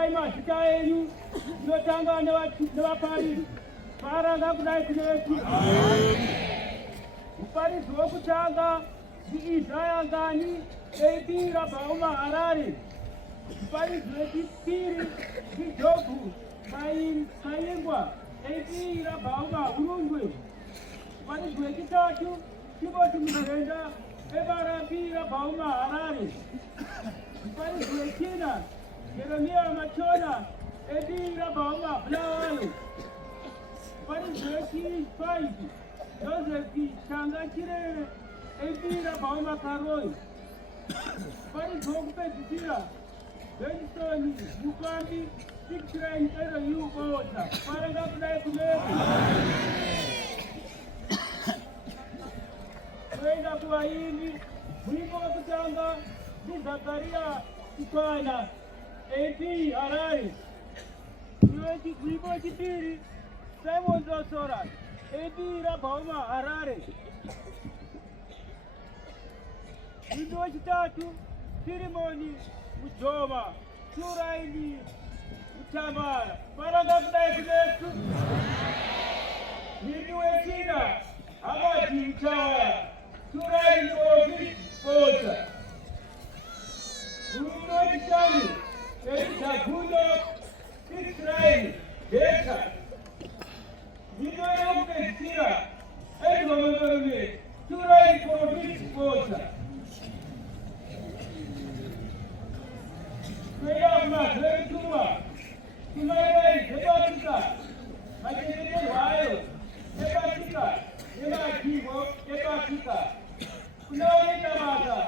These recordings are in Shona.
Daima shika yenu inotanga nevapariri varanga kudai kune Yesu. Muparisi wokutanga ndiIsaya Ngani eibvira Bhauma Harare. Muparisi wechipiri ndiJobhu Maingwa eibvira Bhauma Urungwe. Muparisi wechitatu Timoti Murenda evarambira Bhauma Harare. Muparisi wechina Jeremia Machona eibvira Bhauma Bulawayo. Muparisi wechi5 Joseph Changa Chirere eibvira Bhauma Karoi. Muparisi wokupedzisira Benson Mukwambi Sixrain RU Bota varanga kudai kuneku. Kuenda kuvaimbi mwimbo wekutanga ndiZakaria Chikwana AP Harare. Mwimbo wechipiri Simon Zosora eibvira Bhauma Harare. Mwimbo wechitatu Filimoni Mujoma Turaini Mutamara varanga kudai kuneku. Mwimbo wechina Abati Mtawara Turaini Ovi Bota. Mwimbo wechitanu Jagudo Sixrain Deka. Mwimbo wekupedzisira Edwamangame Turaini Ovi Bota. Kweyama Zvetumwa Kumairei Zebatika Machengeterwayo Zebatika Nemajivo Zebatika Kunaoneka Mata.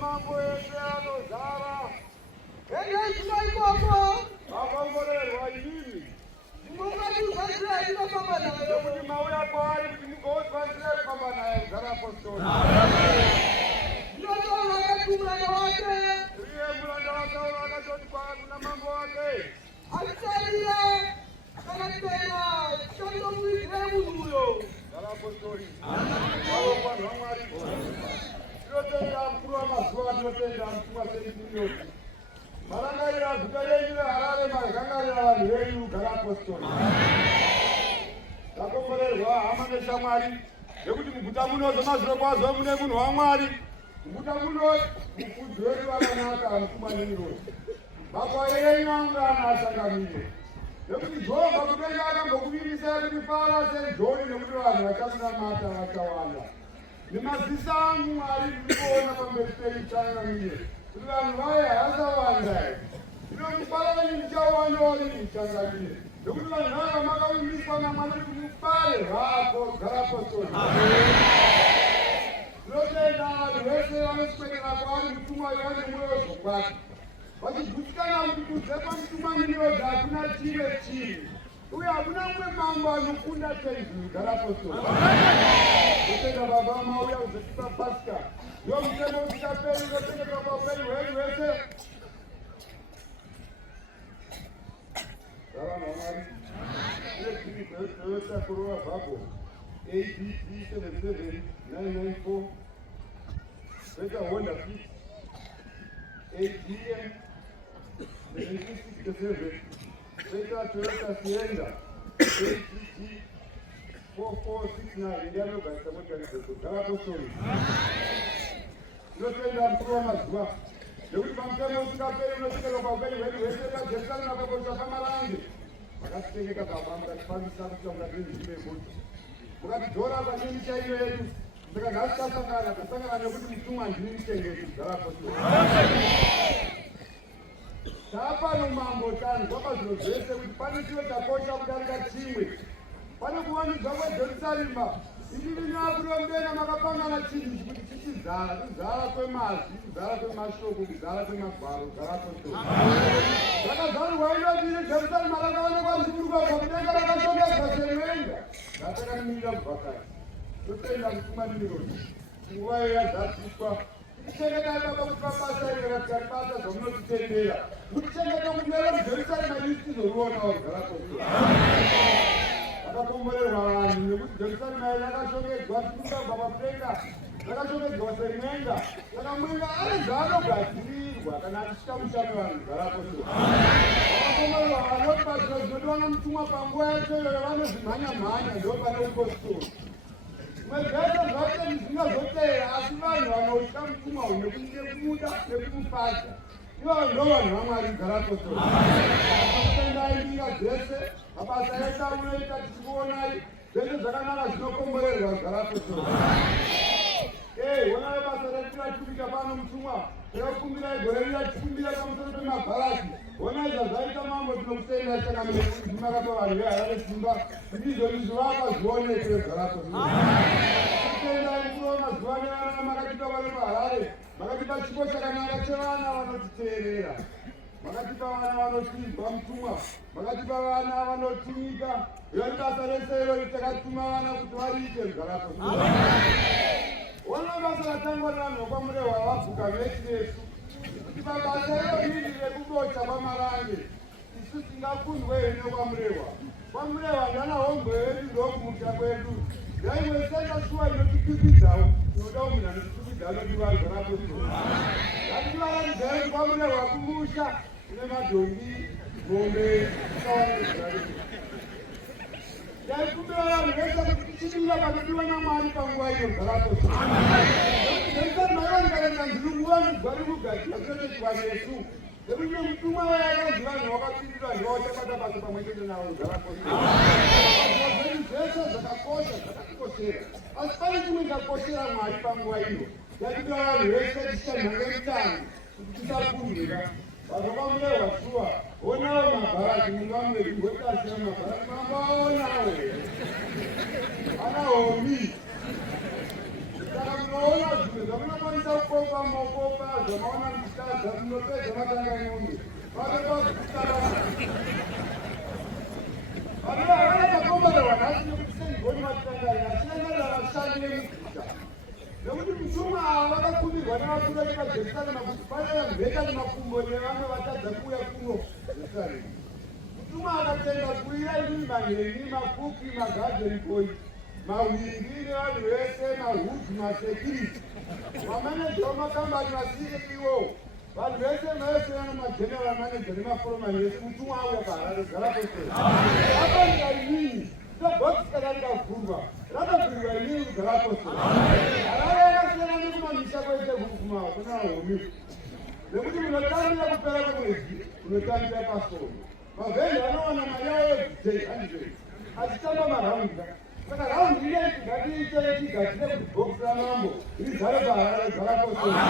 mambo yetu Zara. Tunaikoko Wakomborerwa inini. mungati kwasira inofamba nayo Kuti mauya kwaari kuti mugotsvansire kufamba naye Zara Apostoli. ndinotaura katumuranda wake Iye muranda wakaura akatoti kuna mambo wake. atarire kana tena chandomuitire munhu uyo Zara Apostoli. Varongwa zvamwari. Tinotenda mukuru wamazuva, tinotenda mutumwa senipirioni. Marangarira guta renyu reHarare, marangarira vanhu venyu Zara Apostoli. Takomborerwa hama neshamwari nekuti muguta muno zvemazuro kwazvo mune munhu waMwari. Muguta muno mufudzi wedu vakanaka mutumwa Nemirozi. Makwai enyu aungana asangamire. Nekuti Jehovha kudenga akambokuvimbisai kuti fara seJoni, nekuti vanhu vachamunamata vachawanda. Nemaziso angu Mwari ndikuona pamberi penyu changamire kuti vanhu vaye havasawanda. Zvino mubara wenyu ndichauwanawo rini changamire. Nekuti vanhu vaya vamakavimbiswa naMwari kuti mubare hako Zara Apostoli. Tinotenda vanhu vese vanoswedera kwaari mutumwa vane mwoyo zvokwadi, vachigutsikana kuti kunze kwamutumwa Nemirozi hakuna chimwe chinhu, uye hakuna mumwe mambo anokunda chaizvizvi Zara Apostoli. Tinotenda Baba mauya kuzotipa Pasika, ndiwo mutemo usingaperi unochengetwa paupenyu hwedu hwese. Zara naMwari, ine dziri Toyota Corolla Vago ABT 77994, Toyota Honda Fit AGM 7667, Toyota Sienna AGT 4469, ndianogadzisa motokari dzedu Zara Apostoli. Tinotenda mukuru wamazuva nekuti pamutemo usingaperi unochengetwa paupenyu hwedu hwese paJerusarema pagocha pamarange. Makatitengeka Baba, mukatipamisa kusvika mukatiri nzvimbo yemoto, mukatidhora panyeni chaiyo yedu. Saka nhasi tasangana nekuti mutumwa ndini muchengeti Zara Apostoli. Taapano mambo tanzwa pazvinhu zvese kuti pane chiro chakosha kudarika chimwe. Pane kuvandudzwa kweJerusarema. Ichiri nakudombenga makapangana chinhu chikuti chichizara, kuzara kwemazwi, kuzara kwemashoko, kuzara kwemagwaro Zara Apostoli. Rakazarurwa inodini Jerusarema rakaonekwa zviburwa pakudenga rakashongedzwa semwenga. Ratakamirira kubva kare. Totenda mutumwa Nemirozi nguva yazadziswa kutichengetai Baba kuti mabasa iri ratikaribata zvamunotitendera, kutichengeta kuti nere muJerusarema isi tizorionawo Zara Apostoli. Vakakomborerwa vanhu nekuti Jerusarema iri rakashongedzwa tikubva pakudenga, rakashongedzwa semwenga. Saka mwenga ari zvaanogadzirirwa kana achisvika mushame vanhu Zara Apostoli. Vakakomborerwa vanoti pazvino zvinodiwa nomutumwa panguva yacho iyoyo vanozvimhanya-mhanya, ndo pane upostori. Mwezvese zvaite zvingazotera, asi vanhu vanotya mutumwa uyu nekumuda nekumufadza, ivo ndo vanhu vaMwari Zara Apostoli. Akutendai nyika dzese, mabasa edu amunoita tichikuonai, zvese zvakanaka zvinokomborerwa Zara Apostoli. Honai basa redu ratikuita pano mutumwa, tinokumbirai gore rino ratikumbira pamusoro pemabharati. Honai zvazvaita mambo, tinokutendai chakamira kuti makapa vanhu veHarare simba kuti izvozvi zvivakwa zvionekwe Zara Apostoli. Tendai mukuru wamazuva nevana makatipa vari paHarare, makatipa chipo chakanaka chevana vanotiteerera, makatipa vana vanotinzwa mutumwa, makatipa vana vanotinyika. Iro basa rese irori takatuma vana kuti variite Zara Apostoli. Ona basa ratangwa nevanhu vokwamurehwa vabvuka veti vesu kuti mabasa eyoriri rekubocha kwamarange isu tingakundwe here nokwamurehwa. Kwamurehwa ndana hombwe yedu ndokumukira kwedu, yaimwesenda shuwa inotipipidzawo, tinodawo munhu anotipipidza anodiwa Zara Apostoli. Ngativaratidzai kuti kwamurehwa kumusha kune madhongi, mombe, akawanezviraii. Ndaikumbira vanhu vese kuti tichidira panodiwa naMwari panguva iyo Zara Apostoli. Jerusarema yongarenga ndinunguva mugwari kugadzira zvinotetiwa nesu. Nekuti mutumwa wayakanzi vanhu vakapindira ndovachakata basa pamwe chete navo Zara Apostoli. Zvinhu zvese zvakakosha zvakatikoshera, asi pane chimwe chakoshera Mwari panguva iyo. Yatida vanhu vese tichanhange mutangi kuti tisakundwira. Vazokwamurehwa shuwa, onawo mabharati, munhu vamuredu wekasira mabharati, mambaonawo ana homi. Saka munoona zvimwe zvamunokwanisa kukopa mokopa zvamaona mchitadza kunopedza matanga ng'ombe vakekwakutara vanakakomberewa nhasi nekusenigoni matangani achinangana vashandi vemuguta nekuti mutumwa ava vakakumbirwa nevakuru vepajerusarema kuti pane mheka nemakumbo nevamwe vatadza kuuya kuno jerusarema. Mutumwa akatenda kuira inini manhengi makupi magadheni boy mawindi nevanhu vese mahudhi masekiriti mamaneja wamakambani masiriwo vanhu vese maeseyana mageneral manager nemaforomani vese. Mutumwa auya paharare garaposera akanira inini sebhokisi kana rikavhurwa rakavhurirwa inini kugaraposera harare yakasiyana nekumamisha kwese kukuma kuna homi nekuti munotambira kupera kwemwedzi munotambira pasoro mavhende anowana mari yavo yebhidhei 100 achitamba maraunda saka raundi ine tigatiitore tigatire kuti bhokisi ramambo rigare paharare garaposera.